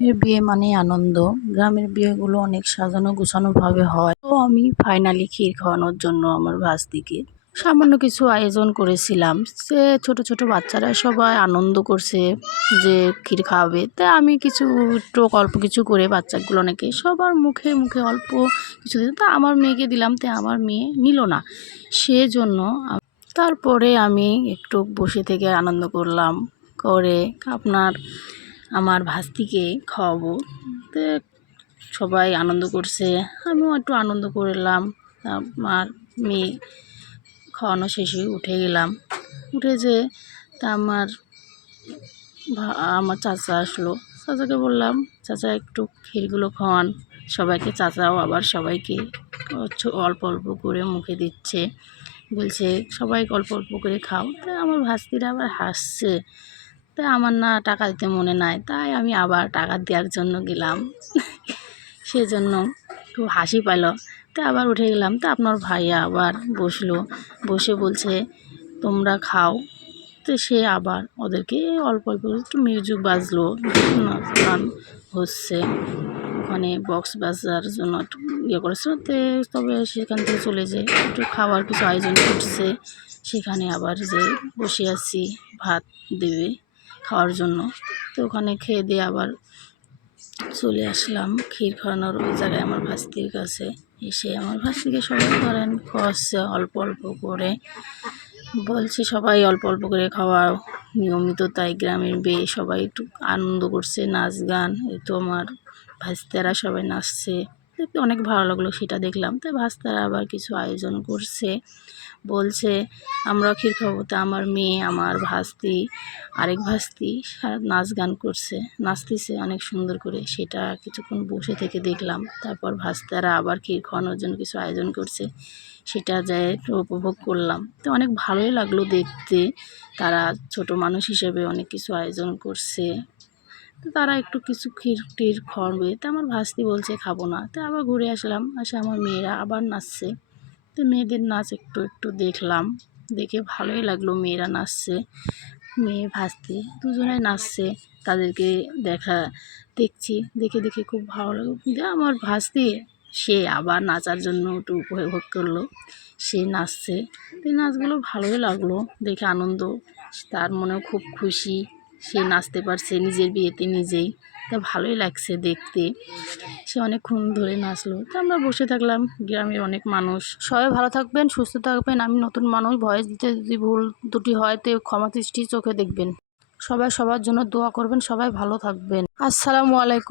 গ্রামের বিয়ে মানে আনন্দ। গ্রামের বিয়েগুলো অনেক সাজানো গোছানো ভাবে হয়। তো আমি ফাইনালি ক্ষীর খাওয়ানোর জন্য আমার ভাস্তিকে সামান্য কিছু আয়োজন করেছিলাম। সে ছোট ছোট বাচ্চারা সবাই আনন্দ করছে যে ক্ষীর খাওয়াবে। তা আমি কিছু একটু অল্প কিছু করে বাচ্চাগুলো অনেকে সবার মুখে মুখে অল্প কিছু দিলাম। তা আমার মেয়েকে দিলাম, তা আমার মেয়ে নিল না। সেজন্য তারপরে আমি একটু বসে থেকে আনন্দ করলাম। করে আপনার আমার ভাস্তিকে খাওয়াবো। তো সবাই আনন্দ করছে, আমিও একটু আনন্দ করলাম আমার মেয়ে খাওয়ানো শেষে উঠে গেলাম। উঠে যে তা আমার আমার চাচা আসলো। চাচাকে বললাম, চাচা, একটু ক্ষীরগুলো খাওয়ান। সবাইকে চাচাও আবার সবাইকে অল্প অল্প করে মুখে দিচ্ছে। বলছে সবাই অল্প অল্প করে খাও। তাই আমার ভাস্তিরা আবার হাসছে। তাই আমার না টাকা দিতে মনে নাই। তাই আমি আবার টাকা দেওয়ার জন্য গেলাম। সেজন্য খুব হাসি পাইল। তা আবার উঠে গেলাম। তা আপনার ভাইয়া আবার বসল। বসে বলছে, তোমরা খাও। তো সে আবার ওদেরকে অল্প অল্প একটু মিউজিক বাজলো। গান হচ্ছে। ওখানে বক্স বাজার জন্য একটু ইয়ে করেছে। তো তবে সেখান থেকে চলে যে একটু খাওয়ার কিছু আয়োজন করছে। সেখানে আবার যে বসে আছি। ভাত দেবে। খাওয়ার জন্য। তো ওখানে খেয়ে দিয়ে আবার চলে আসলাম। ক্ষীর খাওয়ানোর ওই জায়গায় আমার ভাস্তির কাছে। এসে আমার ভাস্তিকে সবাই ধরেন খাওয়াচ্ছে অল্প অল্প করে। বলছি, সবাই অল্প অল্প করে খাওয়া নিয়মিত তাই গ্রামের বেয়ে সবাই একটু আনন্দ করছে, নাচ গান। এই তো আমার ভাস্তারা সবাই নাচছে। দেখতে অনেক ভালো লাগল সেটা দেখলাম। তাই ভাস্তারা আবার কিছু আয়োজন করছে। বলছে আমরা ক্ষীর খাব। তা আমার মেয়ে, আমার ভাস্তি, আরেক ভাস্তি নাচ গান করছে, নাচতেছে অনেক সুন্দর করে। সেটা কিছুক্ষণ বসে থেকে দেখলাম। তারপর ভাস্তারা আবার ক্ষীর খাওয়ানোর জন্য কিছু আয়োজন করছে, সেটা যায় উপভোগ করলাম। তো অনেক ভালোই লাগল দেখতে। তারা ছোট মানুষ হিসেবে অনেক কিছু আয়োজন করছে। তো তারা একটু কিছু ক্ষীর টির খাওয়াবে তো আমার ভাস্তি বলছে, খাব না। তো আবার ঘুরে আসলাম। আসে আমার মেয়েরা আবার নাচছে। তো মেয়েদের নাচ একটু একটু দেখলাম। দেখে ভালোই লাগল মেয়েরা নাচছে, মেয়ে, ভাস্তি দুজনে নাচছে। তাদেরকে দেখা, দেখছি। দেখে দেখে খুব ভালো লাগল। আমার ভাস্তি, সে আবার নাচার জন্য একটু উপভোগ করল। সে নাচছে। তো নাচগুলো ভালোই লাগল। দেখে আনন্দ, তার মনেও খুব খুশি। সে নাচতে পারছে নিজের বিয়েতে নিজেই। তা ভালোই লাগছে দেখতে। সে অনেকক্ষণ ধরে নাচলো। তো আমরা বসে থাকলাম, গ্রামের অনেক মানুষ। সবাই ভালো থাকবেন, সুস্থ থাকবেন। আমি নতুন মানুষ, ভয়েস দিতে যদি ভুল দুটি হয়, তো ক্ষমা দৃষ্টি চোখে দেখবেন। সবাই সবার জন্য দোয়া করবেন, সবাই ভালো থাকবেন। আসসালামু আলাইকুম।